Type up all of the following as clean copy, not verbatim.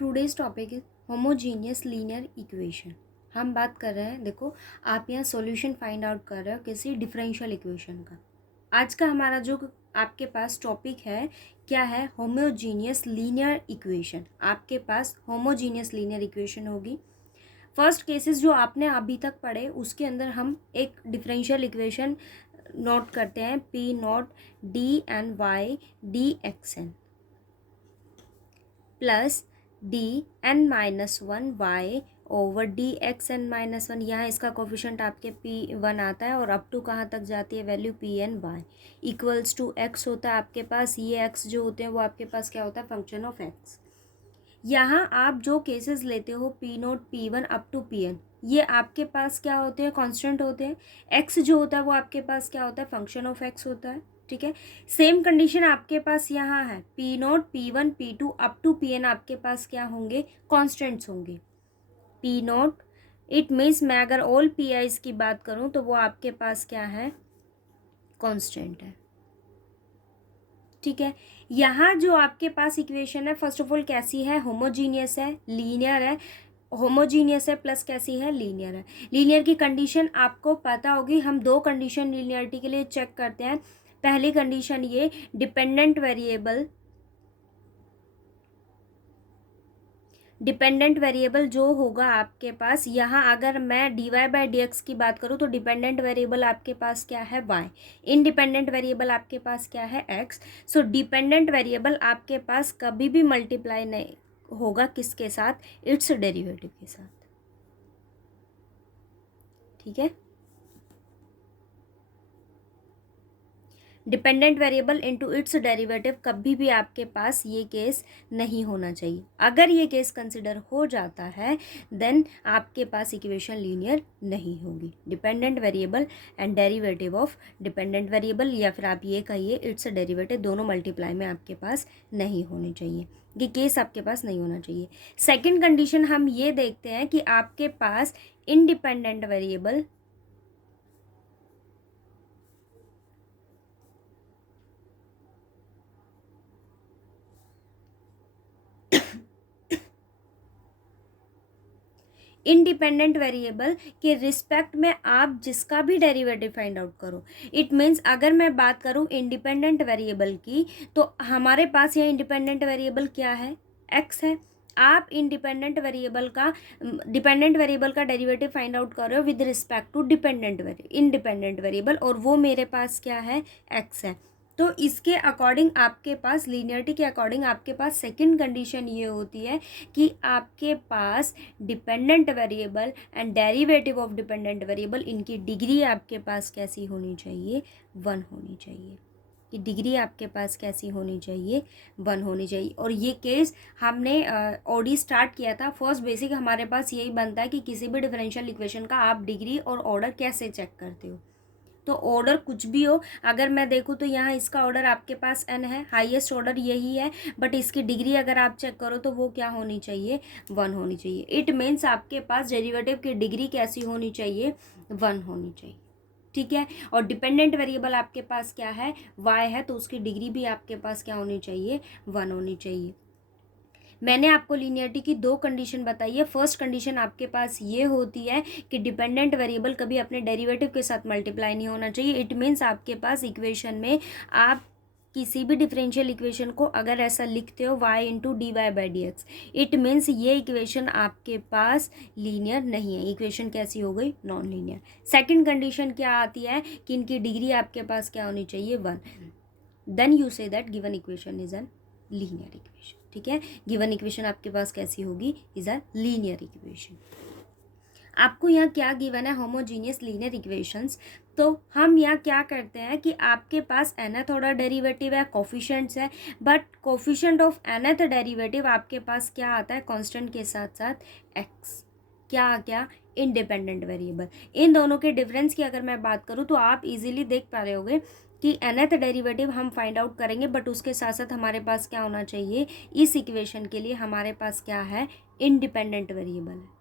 Today's topic is homogeneous linear equation. हम बात कर रहे हैं, देखो आप यहाँ सॉल्यूशन फाइंड आउट कर रहे हो किसी डिफरेंशियल इक्वेशन का। आज का हमारा जो आपके पास टॉपिक है क्या है, होमोजीनियस लीनियर इक्वेशन। आपके पास होमोजीनियस लीनियर इक्वेशन होगी। फर्स्ट केसेस जो आपने अभी तक पढ़े उसके अंदर हम एक डिफरेंशियल इक्वेशन नोट करते हैं, P naught D N Y D X N plus D N minus one Y over D X N minus one. यहाँ इसका कोफिशेंट आपके पी वन आता है और अप टू कहाँ तक जाती है value P N Y equals to X होता है आपके पास। ये एक्स जो होते हैं वो आपके पास क्या होता है, फंक्शन ऑफ एक्स। यहाँ आप जो केसेस लेते हो P naught P one up to P N, ये आपके पास क्या होते हैं, कांस्टेंट होते हैं। एक्स जो होता है वो आपके पास क्या होता है, फंक्शन ऑफ एक्स होता है। ठीक है, सेम कंडीशन आपके पास यहाँ है, P naught P one P two up to P N आपके पास क्या होंगे, कॉन्स्टेंट्स होंगे। पी नोट इट मीन्स मैं अगर ऑल पी आईज की बात करूँ तो वो आपके पास क्या है, कॉन्स्टेंट है। ठीक है, यहाँ जो आपके पास इक्वेशन है फर्स्ट ऑफ ऑल कैसी है, होमोजीनियस है, लीनियर है। होमोजीनियस है प्लस कैसी है, लीनियर है। लीनियर की कंडीशन आपको पता होगी, हम दो कंडीशन लीनियरिटी के लिए चेक करते हैं। पहली कंडीशन ये, डिपेंडेंट वेरिएबल जो होगा आपके पास, यहाँ अगर मैं D Y by D X की बात करूँ तो डिपेंडेंट वेरिएबल आपके पास क्या है, वाई। इनडिपेंडेंट वेरिएबल आपके पास क्या है, एक्स। सो डिपेंडेंट वेरिएबल आपके पास कभी भी मल्टीप्लाई नहीं होगा किसके साथ, इट्स डेरिवेटिव के साथ। ठीक है, dependent variable into its derivative कभी भी आपके पास ये केस नहीं होना चाहिए। अगर ये केस कंसिडर हो जाता है देन आपके पास इक्वेशन लीनियर नहीं होगी। Dependent variable and derivative of dependent variable, या फिर आप ये कहिए इट्स डेरिवेटिव, दोनों मल्टीप्लाई में आपके पास नहीं होने चाहिए। ये केस आपके पास नहीं होना चाहिए। सेकेंड कंडीशन हम ये देखते हैं कि आपके पास इंडिपेंडेंट वेरिएबल इंडिपेंडेंट वेरिएबल के रिस्पेक्ट में आप जिसका भी डेरिवेटिव फाइंड आउट करो। इट मीन्स अगर मैं बात करूं इंडिपेंडेंट वेरिएबल की तो हमारे पास यह इंडिपेंडेंट वेरिएबल क्या है, एक्स है। आप इंडिपेंडेंट वेरिएबल का डेरिवेटिव फाइंड आउट कर रहे हो with respect to independent variable, और वो मेरे पास क्या है, एक्स है। तो इसके अकॉर्डिंग आपके पास, लीनियरिटी के अकॉर्डिंग आपके पास सेकंड कंडीशन ये होती है कि आपके पास dependent variable and derivative of dependent variable, इनकी डिग्री आपके पास कैसी होनी चाहिए, 1 होनी चाहिए। कि डिग्री आपके पास कैसी होनी चाहिए, 1 होनी चाहिए। और ये केस हमने ऑडी स्टार्ट किया था। फर्स्ट बेसिक हमारे पास यही बनता है कि किसी भी डिफरेंशियल इक्वेशन का आप डिग्री और ऑर्डर कैसे चेक करते हो। तो ऑर्डर कुछ भी हो, अगर मैं देखूँ तो यहाँ इसका ऑर्डर आपके पास n है, हाईएस्ट ऑर्डर यही है, बट इसकी डिग्री अगर आप चेक करो तो वो क्या होनी चाहिए, 1 होनी चाहिए। इट मीन्स आपके पास डेरिवेटिव की डिग्री कैसी होनी चाहिए, 1 होनी चाहिए। ठीक है, और डिपेंडेंट वेरिएबल आपके पास क्या है, y है, तो उसकी डिग्री भी आपके पास क्या होनी चाहिए, 1 होनी चाहिए। मैंने आपको लीनियरिटी की दो कंडीशन बताई है। फर्स्ट कंडीशन आपके पास ये होती है कि डिपेंडेंट वेरिएबल कभी अपने डेरिवेटिव के साथ मल्टीप्लाई नहीं होना चाहिए। इट मीन्स आपके पास इक्वेशन में आप किसी भी डिफरेंशियल इक्वेशन को अगर ऐसा लिखते हो y into D Y by D X, it means ये इक्वेशन आपके पास लीनियर नहीं है। इक्वेशन कैसी हो गई, नॉन लीनियर। सेकेंड कंडीशन क्या आती है कि इनकी डिग्री आपके पास क्या होनी चाहिए, 1। Then you say that given equation is an linear equation. ठीक है, गिवन इक्वेशन आपके पास कैसी होगी, इज अ लीनियर इक्वेशन। आपको यहाँ क्या गिवन है, होमोजीनियस लीनियर इक्वेशंस। तो हम यहाँ क्या करते हैं कि आपके पास nth ऑर्डर डेरिवेटिव है, कोफिशिएंट्स है, but coefficient of nth derivative आपके पास क्या आता है, कांस्टेंट के साथ साथ x। क्या इंडिपेंडेंट वेरिएबल। इन दोनों के डिफरेंस की अगर मैं बात करूँ तो आप इजीली देख पा रहे होगे कि nth डेरिवेटिव हम फाइंड आउट करेंगे, बट उसके साथ साथ हमारे पास क्या होना चाहिए, इस इक्वेशन के लिए हमारे पास क्या है, इंडिपेंडेंट वेरिएबल है।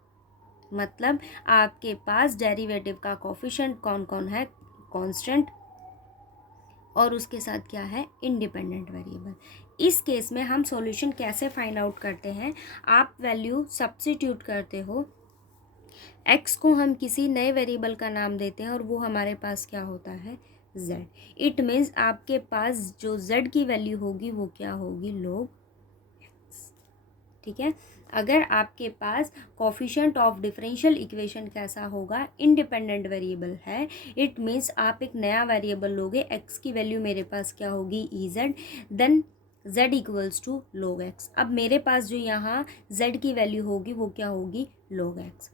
मतलब आपके पास डेरिवेटिव का कोफिशिएंट कौन कौन है, कांस्टेंट, और उसके साथ क्या है, इंडिपेंडेंट वेरिएबल। इस केस में हम सॉल्यूशन कैसे फाइंड आउट करते हैं, आप वैल्यू सब्स्टिट्यूट करते हो, x को हम किसी नए वेरिएबल का नाम देते हैं और वो हमारे पास क्या होता है, z। इट मीन्स आपके पास जो z की वैल्यू होगी वो क्या होगी, log x। ठीक है। अगर आपके पास कोफिशिएंट ऑफ डिफरेंशियल इक्वेशन कैसा होगा, इंडिपेंडेंट वेरिएबल है, इट मीन्स आप एक नया वेरिएबल लोगे, x की वैल्यू मेरे पास क्या होगी, ez, then z equals to log x। अब मेरे पास जो यहाँ z की वैल्यू होगी वो क्या होगी, log x।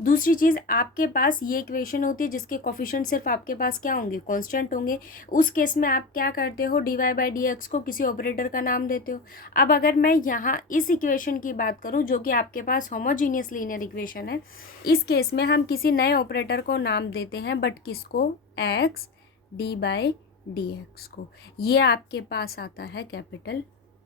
दूसरी चीज़, आपके पास ये इक्वेशन होती है जिसके कोफिशिएंट सिर्फ आपके पास क्या होंगे, कांस्टेंट होंगे। उस केस में आप क्या करते हो, dy बाई डी एक्स को किसी ऑपरेटर का नाम देते हो। अब अगर मैं यहाँ इस इक्वेशन की बात करूँ जो कि आपके पास होमोजीनियस लीनियर इक्वेशन है, इस केस में हम किसी नए ऑपरेटर को नाम देते हैं, बट किसको, x D by D x को। ये आपके पास आता है कैपिटल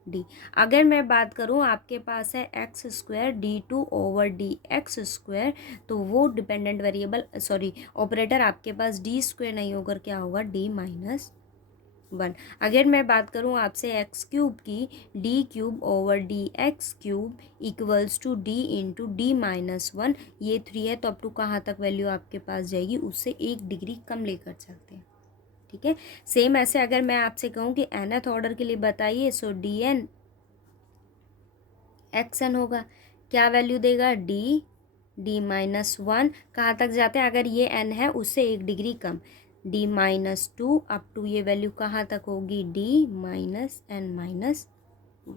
डी। अगर मैं बात करूँ, आपके पास है X square D two over D X square, तो वो डिपेंडेंट वेरिएबल ऑपरेटर आपके पास डी स्क्वायर नहीं होकर क्या होगा, डी माइनस वन। अगर मैं बात करूँ आपसे एक्स क्यूब की, D cube over D X cube equals to D into D minus one, ये 3 है, तो अप टू कहाँ तक वैल्यू आपके पास जाएगी, उससे 1 डिग्री कम लेकर सकते हैं। ठीक है। सेम ऐसे अगर मैं आपसे कहूँ कि nth ऑर्डर के लिए बताइए, सो डी एन एक्स एन होगा, क्या वैल्यू देगा, डी माइनस वन, कहाँ तक जाते हैं, अगर ये n है उससे 1 डिग्री कम, D minus two up to ये वैल्यू कहाँ तक होगी, D minus N minus one.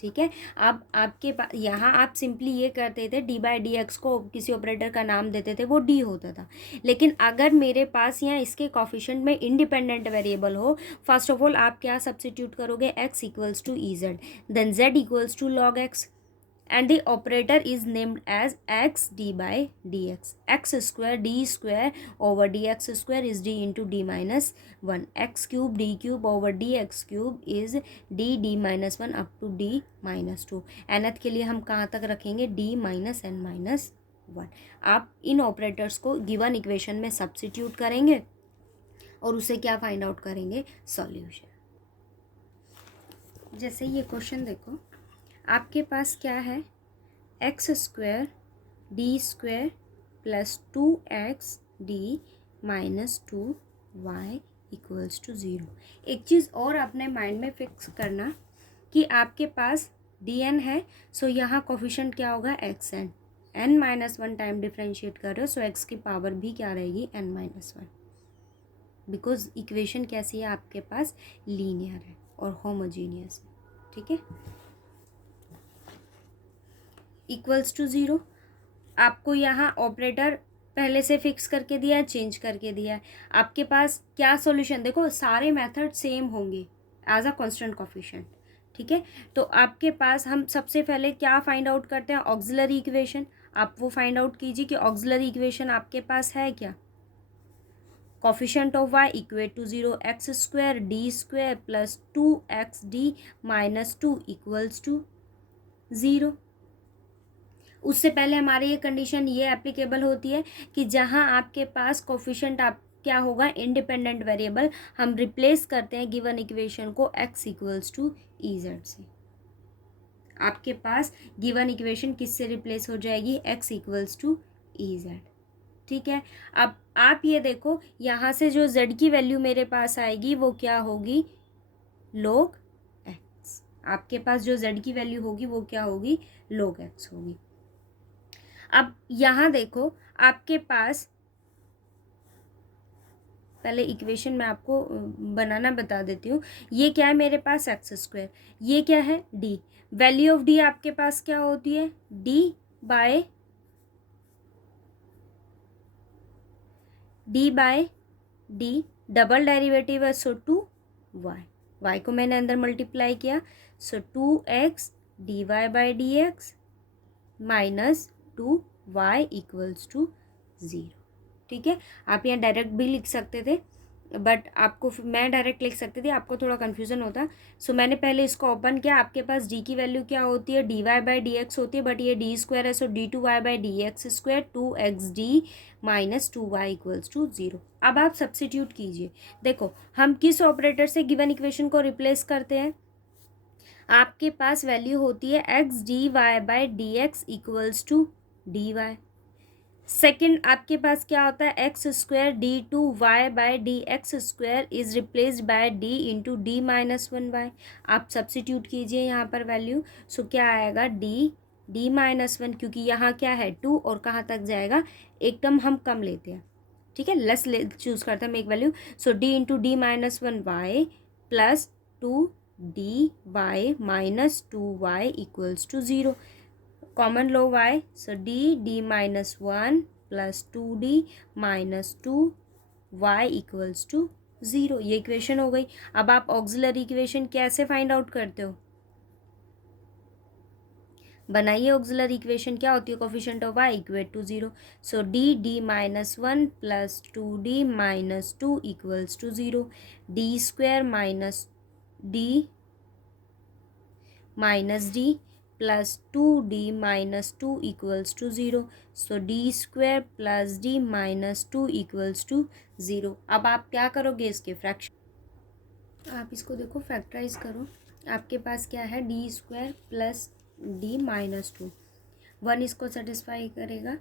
ठीक है। अब आपके पास यहाँ आप सिंपली ये करते थे, डी बाई डी एक्स को किसी ऑपरेटर का नाम देते थे, वो डी होता था। लेकिन अगर मेरे पास यहाँ इसके कोफिशिएंट में इंडिपेंडेंट वेरिएबल हो, फर्स्ट ऑफ ऑल आप क्या सब्स्टिट्यूट करोगे, x equals to E Z, then z equals to log x, and the operator is named as x d by dx। x square d square over dx square is d into d minus 1, x cube d cube over dx cube is d minus 1 up to d minus 2। nth के लिए हम कहाँ तक रखेंगे, d minus n minus 1। आप इन operators को given equation में substitute करेंगे और उसे क्या फाइंड आउट करेंगे, सॉल्यूशन। जैसे ये क्वेश्चन देखो, आपके पास क्या है, X square D square plus 2x D minus 2y equals to 0। एक चीज़ और अपने माइंड में फिक्स करना कि आपके पास dn है, सो यहाँ कोफिशिएंट क्या होगा, xn, n minus 1 time differentiate कर रहे हो, सो x की पावर भी क्या रहेगी, n माइनस 1, बिकॉज इक्वेशन कैसी है आपके पास, लीनियर है और होमोजीनियस है। ठीक है। इक्वल्स टू 0, आपको यहाँ ऑपरेटर पहले से फिक्स करके दिया है, चेंज करके दिया है। आपके पास क्या सॉल्यूशन, देखो सारे मेथड सेम होंगे एज अ कांस्टेंट कोफिशिएंट। ठीक है। तो आपके पास हम सबसे पहले क्या फाइंड आउट करते हैं, ऑक्सिलरी इक्वेशन। आप वो फाइंड आउट कीजिए कि ऑक्सिलरी इक्वेशन आपके पास है क्या, coefficient of y equate to 0, X square D square plus 2x D minus 2 equals to 0। उससे पहले हमारी ये कंडीशन ये एप्लीकेबल होती है कि जहाँ आपके पास कोफिशिएंट आप क्या होगा, इंडिपेंडेंट वेरिएबल, हम रिप्लेस करते हैं गिवन इक्वेशन को x equals to E Z से। आपके पास गिवन इक्वेशन किससे रिप्लेस हो जाएगी, x equals to E Z. ठीक है। अब आप ये देखो, यहाँ से जो z की वैल्यू मेरे पास आएगी वो क्या होगी, log x। आपके पास जो z की वैल्यू होगी वो क्या होगी, log x होगी। अब यहाँ देखो, आपके पास पहले इक्वेशन मैं आपको बनाना बता देती हूँ। ये क्या है मेरे पास, एक्स स्क्वायर, ये क्या है, डी, वैल्यू ऑफ डी आपके पास क्या होती है, D by D, double derivative है, सो 2y को मैंने अंदर मल्टीप्लाई किया, so 2x dy by D X minus 2y equals to 0। ठीक है। आप यहाँ डायरेक्ट भी लिख सकते थे, बट आपको मैं डायरेक्ट लिख सकती थी, आपको थोड़ा कन्फ्यूज़न होता। सो मैंने पहले इसको ओपन किया। आपके पास डी की वैल्यू क्या होती है, D Y by D X होती है, बट ये डी स्क्वायर है, so D two Y by D X square 2xd minus 2y equals to 0। अब आप सब्सटीट्यूट कीजिए। देखो हम किस ऑपरेटर से गिवन इक्वेशन को रिप्लेस करते हैं। आपके पास वैल्यू होती है X D Y by D X equals to D Y. Second आपके पास क्या होता है, X square D two Y by D X square is replaced by D into D minus 1y। आप सब्सटीट्यूट कीजिए यहाँ पर वैल्यू। सो क्या आएगा, डी माइनस 1, क्योंकि यहाँ क्या है 2 और कहाँ तक जाएगा, एकदम हम कम लेते हैं, ठीक है, लेस चूज़ करते हैं हम एक वैल्यू। So D into D minus 1y plus 2dy minus 2y equals to 0। Common लो y, so D minus 1 plus 2d minus 2y equals to 0। ये इक्वेशन हो गई। अब आप ऑक्सिलरी इक्वेशन कैसे फाइंड आउट करते हो, बनाइए। ऑक्सिलरी इक्वेशन क्या होती है, coefficient of y equate to 0। So D minus 1 plus 2d minus 2 equals to 0। D square minus D minus D plus 2d minus 2 equals to 0। So D square plus D minus 2 equals to 0। अब आप क्या करोगे, इसके fraction, आप इसको देखो factorise करो। आपके पास क्या है, D square plus D minus 2, 1 इसको सेटिस्फाई करेगा,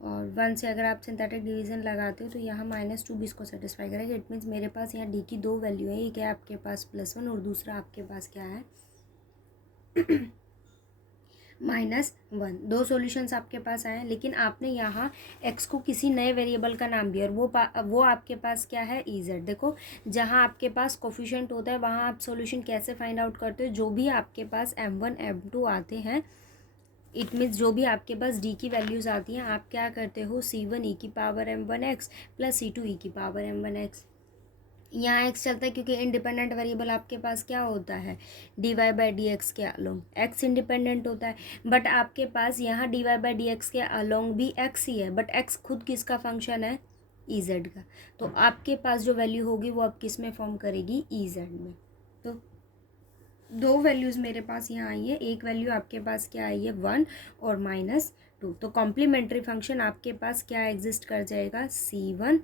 और 1 से अगर आप सिंथेटिक डिवीजन लगाते हो तो यहाँ माइनस 2 भी इसको सेटिस्फाई करेगा। इट मीन्स मेरे पास यहाँ डी की दो वैल्यू है, एक है आपके पास +1 और दूसरा आपके पास क्या है -1। दो सॉल्यूशंस आपके पास आए, लेकिन आपने यहाँ x को किसी नए वेरिएबल का नाम दिया, और वो आपके पास क्या है, EZ। देखो जहाँ आपके पास कोफिशिएंट होता है वहाँ आप सॉल्यूशन कैसे फाइंड आउट करते हो, जो भी आपके पास m1 m2 आते हैं, इट मीन्स जो भी आपके पास d की वैल्यूज़ आती हैं, आप क्या करते हो, c1 e की power m1x plus c2 e की पावर m1x। यहाँ x चलता है क्योंकि इंडिपेंडेंट वेरिएबल आपके पास क्या होता है, D Y by D X के अलोंग x इंडिपेंडेंट होता है, बट आपके पास यहाँ D Y by D X के अलोंग भी x ही है, बट x खुद किसका फंक्शन है, EZ का। तो आपके पास जो वैल्यू होगी वो अब किस में फॉर्म करेगी, EZ में। तो दो वैल्यूज़ मेरे पास यहाँ आई है, एक वैल्यू आपके पास क्या आई है, 1 और -2। तो कॉम्प्लीमेंट्री फंक्शन आपके पास क्या एग्जिस्ट कर जाएगा, c1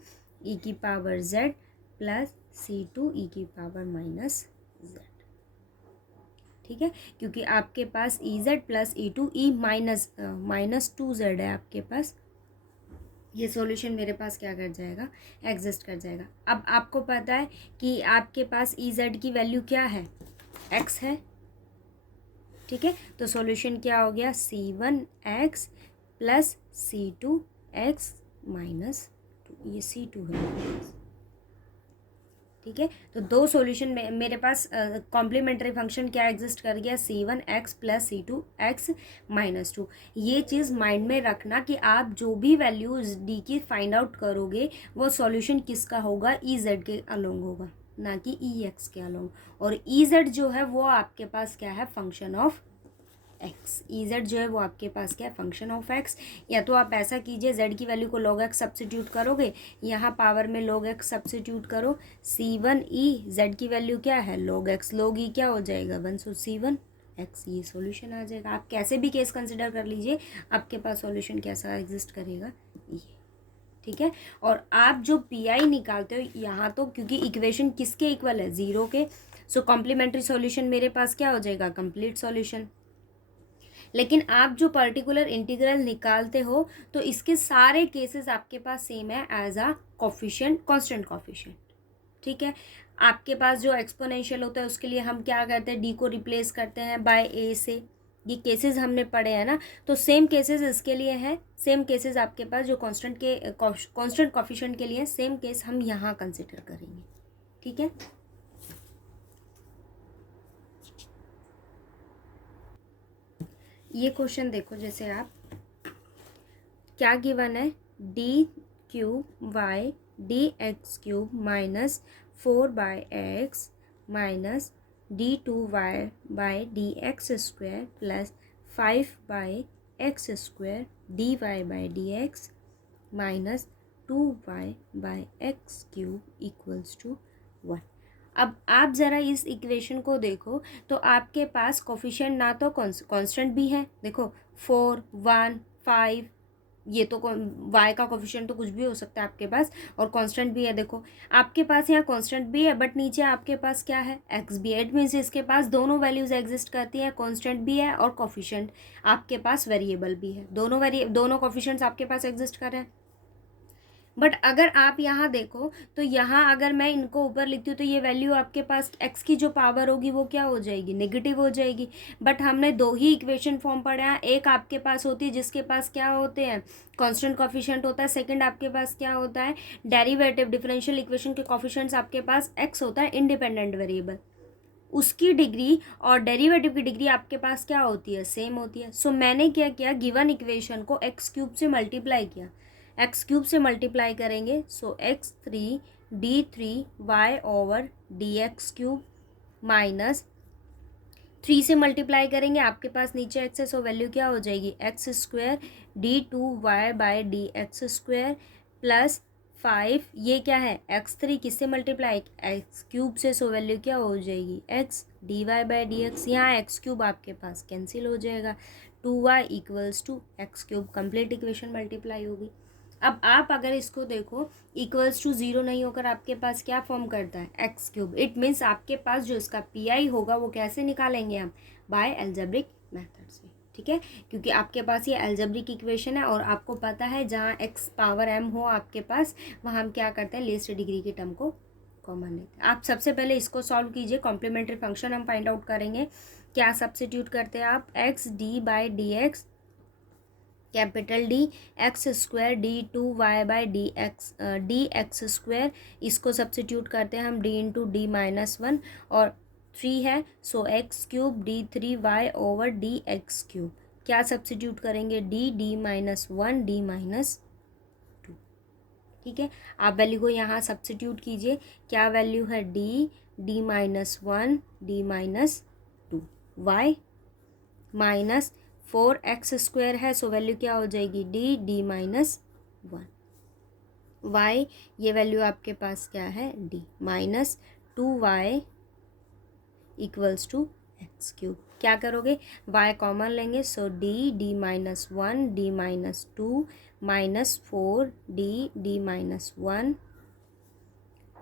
e की power z plus c2 e की पावर -z। ठीक है, क्योंकि आपके पास EZ plus E2 e minus 2z है आपके पास। ये सॉल्यूशन मेरे पास क्या कर जाएगा, एग्जिस्ट कर जाएगा। अब आपको पता है कि आपके पास EZ की वैल्यू क्या है, x है, ठीक है। तो सॉल्यूशन क्या हो गया, c1x प्लस c2x माइनस 2, ये c2 है, ठीक है। तो दो सॉल्यूशन में मेरे पास कॉम्प्लीमेंट्री फंक्शन क्या एग्जिस्ट कर गया, c1x प्लस c2x माइनस 2। ये चीज़ माइंड में रखना कि आप जो भी वैल्यूज d की फाइंड आउट करोगे वो सॉल्यूशन किसका होगा, EZ के अलोंग होगा, ना कि EX के अलोंग। और EZ जो है वो आपके पास क्या है, फंक्शन ऑफ x। EZ जो है वो आपके पास क्या है, फंक्शन ऑफ x। या तो आप ऐसा कीजिए, z की वैल्यू को log x सब्सिट्यूट करोगे, यहाँ पावर में log x सब्सिट्यूट करो, c1e z की वैल्यू क्या है, log x, log e क्या हो जाएगा 1, सो c1x, ये सॉल्यूशन आ जाएगा। आप कैसे भी केस कंसिडर कर लीजिए, आपके पास सॉल्यूशन कैसा एग्जिस्ट करेगा, ये, ठीक है। और आप जो PI निकालते हो यहाँ, तो क्योंकि इक्वेशन किसके इक्वल है, 0 के, सो कॉम्प्लीमेंट्री सॉल्यूशन मेरे पास क्या हो जाएगा, कंप्लीट सॉल्यूशन। लेकिन आप जो पर्टिकुलर इंटीग्रल निकालते हो तो इसके सारे केसेस आपके पास सेम है as a coefficient, constant coefficient, ठीक है। आपके पास जो एक्सपोनेंशियल होता है उसके लिए हम क्या करते हैं, डी को रिप्लेस करते हैं बाय ए से। ये केसेस हमने पढ़े हैं ना, तो सेम केसेस इसके लिए है, सेम केसेस आपके पास जो कांस्टेंट कोफिशिएंट के लिए, सेम केस हम यहाँ कंसिडर करेंगे, ठीक है। ये क्वेश्चन देखो, जैसे आप क्या गिवन है, d3y dx³ minus 4x minus d2y dx² plus 5x² dy/dx minus 2y/x³ equals to 1। अब आप ज़रा इस इक्वेशन को देखो तो आपके पास कोफिशिएंट ना तो कांस्टेंट भी है, देखो 4, 1, 5, ये तो y का कोफिशिएंट तो कुछ भी हो सकता है आपके पास, और कांस्टेंट भी है। देखो आपके पास यहाँ कांस्टेंट भी है बट नीचे आपके पास क्या है, x भी है। इट मीन्स इसके पास दोनों वैल्यूज एग्जिस्ट करती हैं, कांस्टेंट भी है और कोफिशिएंट आपके पास वेरिएबल भी है, दोनों कोफिशिएंट्स आपके पास एग्जिस्ट कर रहे हैं। बट अगर आप यहाँ देखो तो यहाँ अगर मैं इनको ऊपर लिखती हूँ तो ये वैल्यू आपके पास x की जो पावर होगी वो क्या हो जाएगी, नेगेटिव हो जाएगी। बट हमने दो ही इक्वेशन फॉर्म पढ़ा है, एक आपके पास होती है जिसके पास क्या होते हैं, कांस्टेंट कोफिशिएंट होता है, सेकंड आपके पास क्या होता है, डेरिवेटिव डिफरेंशियल इक्वेशन के कोफिशिएंट्स आपके पास x होता है, इंडिपेंडेंट वेरिएबल, उसकी डिग्री और डेरिवेटिव की डिग्री आपके पास क्या होती है, सेम होती है। सो मैंने क्या किया, गिवन इक्वेशन को x³ से मल्टीप्लाई किया, x³ से मल्टीप्लाई करेंगे सो x3d3y/dx³ माइनस 3 से मल्टीप्लाई करेंगे, आपके पास नीचे x है सो वैल्यू क्या हो जाएगी, x² d2y/dx² प्लस 5, ये क्या है x3 किससे मल्टीप्लाई, x³ से, सो वैल्यू क्या हो जाएगी x dy/dx। यहाँ x³ आपके पास कैंसिल हो जाएगा, 2y equals to x³, complete equation multiply होगी। अब आप अगर इसको देखो इक्वल्स टू 0 नहीं होकर आपके पास क्या फॉर्म करता है, x³। इट मीन्स आपके पास जो इसका PI होगा वो कैसे निकालेंगे हम, बाय एल्जेब्रिक मेथड से, ठीक है, क्योंकि आपके पास ये एल्जेब्रिक इक्वेशन है और आपको पता है जहाँ x⁻m हो आपके पास वहाँ हम क्या करते हैं, लीस्ट डिग्री की टर्म को कॉमन लेते हैं। आप सबसे पहले इसको सॉल्व कीजिए, कॉम्प्लीमेंट्री फंक्शन हम फाइंड आउट करेंगे, क्या सब्स्टिट्यूट करते हैं आप, x d/dx capital D x² d2y/dx² इसको सब्स्टिट्यूट करते हैं हम, d इंटू d-1 और 3 है सो x³ d3y/dx³, क्या सब्स्टिट्यूट करेंगे, d-1 d-2, ठीक है। आप वैल्यू को यहाँ सब्स्टिट्यूट कीजिए, क्या वैल्यू है, d-1 d-2 y minus 4x² है सो वैल्यू क्या हो जाएगी, d-1 y, ये वैल्यू आपके पास क्या है, d minus 2y equals to x³। क्या करोगे, y कॉमन लेंगे सो d-1 d-2 minus 4d-1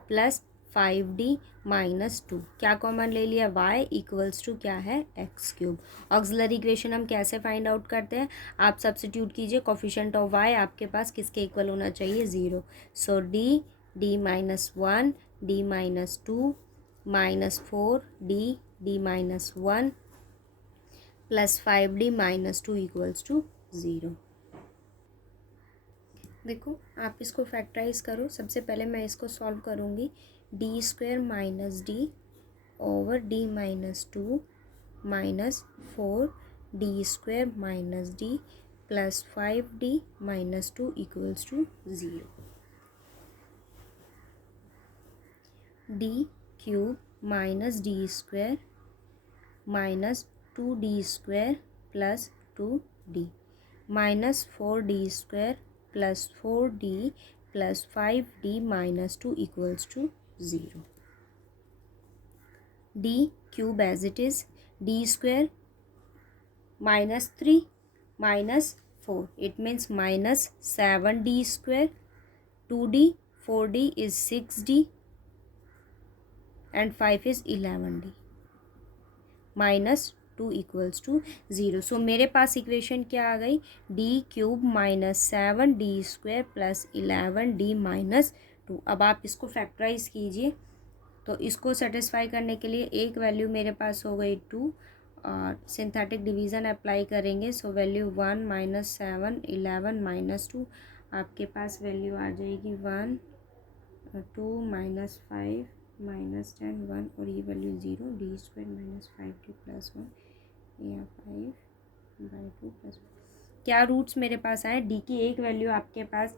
plus 5d-2, क्या कॉमन ले लिया, y इक्वल्स टू क्या है, x³। ऑक्सिलरी इक्वेशन हम कैसे फाइंड आउट करते हैं, आप सब्स्टिट्यूट कीजिए, कोफिशिएंट ऑफ y आपके पास किसके इक्वल होना चाहिए, 0, so d-1 d-2 minus 4d-1 plus 5d-2 equals to 0। देखो आप इसको फैक्टराइज करो, सबसे पहले मैं इसको सॉल्व करूँगी, d² minus d over d-2 minus 4d² minus d plus 5d-2 equals to 0। d³ minus d² minus 2d² plus 2d minus 4d² plus 4d plus 5d-2 equals to 0। d³ as it is, d² minus 3 minus 4, it means minus 7d², 2d 4d is 6d and 5 is 11d minus 2 equals to 0। So मेरे पास equation क्या आ गई, d³ minus 7d² plus 11d-2। अब आप इसको factorise कीजिए, तो इसको सेटिस्फाई करने के लिए एक वैल्यू मेरे पास हो गई 2 और सिंथेटिक डिवीज़न अप्लाई करेंगे सो वैल्यू 1 माइनस 7 11 माइनस 2, आपके पास वैल्यू आ जाएगी 1 2 माइनस 5 माइनस 10 1 और ये value 0, d² minus 5d plus 1 या 5/2 प्लस 1। क्या रूट्स मेरे पास आए, d की एक वैल्यू आपके पास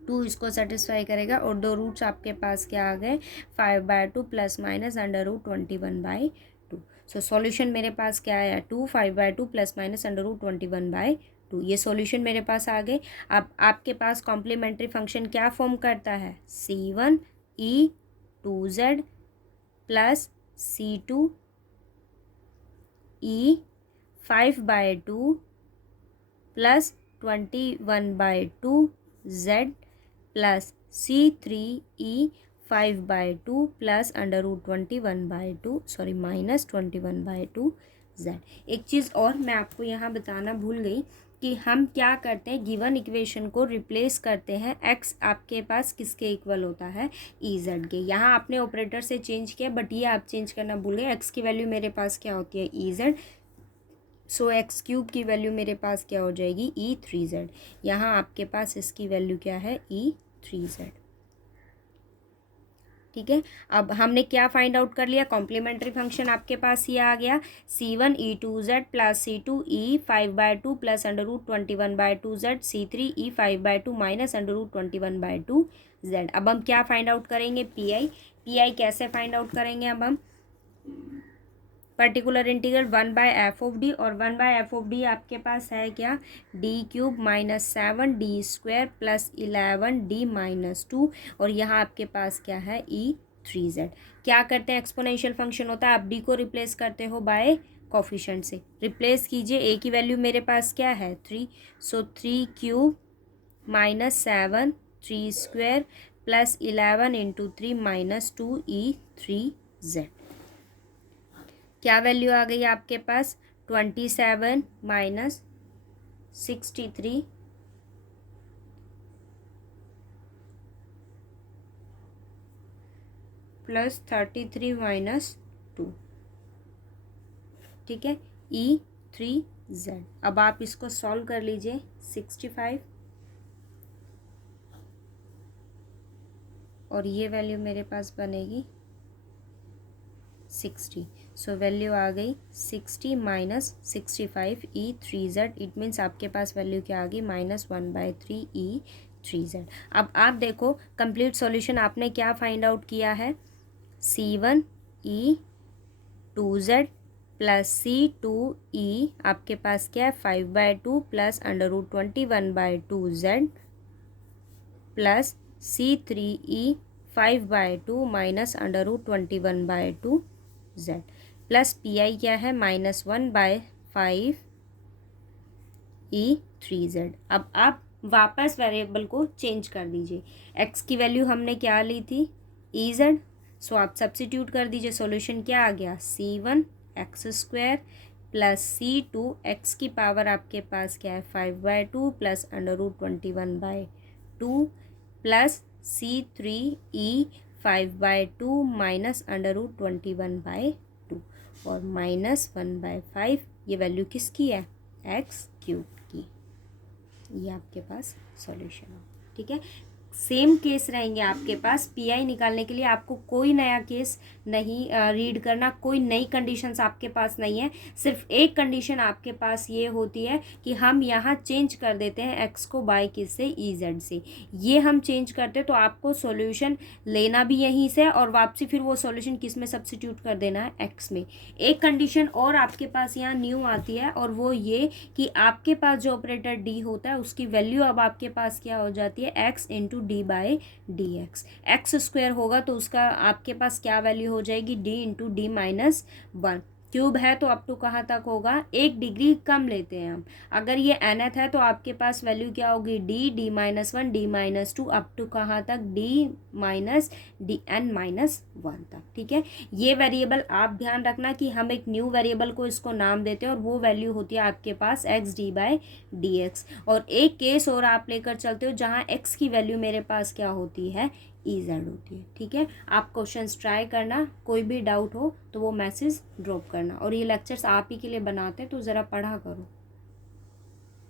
2 इसको सेटिस्फाई करेगा और दो रूट्स आपके पास क्या आ गए, 5/2 प्लस माइनस √21/2। सो सॉल्यूशन मेरे पास क्या आया, 2 5/2 प्लस माइनस √21/2। 2। ये सॉल्यूशन मेरे पास आ गए। अब आपके पास कॉम्प्लीमेंट्री फंक्शन क्या फॉर्म करता है, C1e2z plus C2e5/2 plus 21/2z plus C3e5/2 plus √21/2 minus 21/2z। एक चीज़ और मैं आपको यहाँ बताना भूल गई कि हम क्या करते हैं, गिवन इक्वेशन को रिप्लेस करते हैं। x आपके पास किसके इक्वल होता है, EZ के। यहाँ आपने ऑपरेटर से चेंज किया, बट ये आप चेंज करना भूल गए। x की वैल्यू मेरे पास क्या होती है, EZ। सो x³ की वैल्यू मेरे पास क्या हो जाएगी, E3Z। यहाँ आपके पास इसकी वैल्यू क्या है, E3Z। ठीक है, अब हमने क्या फाइंड आउट कर लिया, कॉम्प्लीमेंट्री फंक्शन आपके पास ये आ गया, C1e2z plus C2e5/2 plus √21/2z C3e5/2 minus √21/2z। अब हम क्या फाइंड आउट करेंगे, पी आई कैसे फाइंड आउट करेंगे, अब हम पर्टिकुलर इंटीग्रल 1/f(d) और 1/f(d) आपके पास है क्या, d³ minus 7d² plus 11d-2 और यहाँ आपके पास क्या है, E3Z। क्या करते हैं, एक्सपोनेंशियल फंक्शन होता है, आप d को रिप्लेस करते हो बाय कोफिशिएंट से, रिप्लेस कीजिए। a की वैल्यू मेरे पास क्या है, 3। सो 3³ minus 7 3² plus 11 into 3 minus 2 E3Z। क्या वैल्यू आ गई आपके पास, 27 माइनस 63 प्लस 33 माइनस 2। ठीक है, E3Z। अब आप इसको सॉल्व कर लीजिए, 65 और ये वैल्यू मेरे पास बनेगी 60। सो वैल्यू आ गई 60 माइनस 65 E3Z। इट मीन्स आपके पास वैल्यू क्या आ गई, -1/3 E3Z। अब आप देखो कंप्लीट सॉल्यूशन आपने क्या फाइंड आउट किया है, C1e2z प्लस C2e आपके पास क्या है, 5/2 plus √21/2z plus C3e5/2 minus √21/2z plus P क्या है, -1/5 E3Z। अब आप वापस वेरिएबल को चेंज कर दीजिए। x की वैल्यू हमने क्या ली थी, EZ। सो आप सब्सिट्यूट कर दीजिए, सॉल्यूशन क्या आ गया, C1x² प्लस C2 x की पावर आपके पास क्या है, 5/2 प्लस √21/2 प्लस C3e5/2 माइनस √21/2 और -1/5। ये वैल्यू किसकी है, x³ की। ये आपके पास सॉल्यूशन है। ठीक है, सेम केस रहेंगे आपके पास। पीआई निकालने के लिए आपको कोई नया केस नहीं रीड करना, कोई नई कंडीशंस आपके पास नहीं है। सिर्फ एक कंडीशन आपके पास ये होती है कि हम यहाँ चेंज कर देते हैं एक्स को बाय किससे, EZ से। ये हम चेंज करते तो आपको सॉल्यूशन लेना भी यहीं से और वापसी फिर वो सॉल्यूशन किस में सब्सिट्यूट कर देना है, एक्स में। एक कंडीशन और आपके पास यहाँ न्यू आती है और वो ये कि आपके पास जो ऑपरेटर डी होता है उसकी वैल्यू अब आपके पास क्या हो जाती है, x इंटू d/dx। x² होगा तो उसका आपके पास क्या वैल्यू हो जाएगी, d इंटू d-1। क्यूब है तो अप टू कहाँ तक होगा, 1 डिग्री कम लेते हैं हम। अगर ये nth है तो आपके पास वैल्यू क्या होगी, d-1 d-2 अप टू कहाँ तक, d-n-1 तक। ठीक है, ये वेरिएबल आप ध्यान रखना कि हम एक न्यू वेरिएबल को इसको नाम देते हैं और वो वैल्यू होती है आपके पास x d/dx। और एक केस और आप लेकर चलते हो जहाँ x की वैल्यू मेरे पास क्या होती है, EZ होती है। ठीक है, आप क्वेश्चंस ट्राई करना, कोई भी डाउट हो तो वो मैसेज ड्रॉप करना। और ये लेक्चर्स आप ही के लिए बनाते हैं तो ज़रा पढ़ा करो।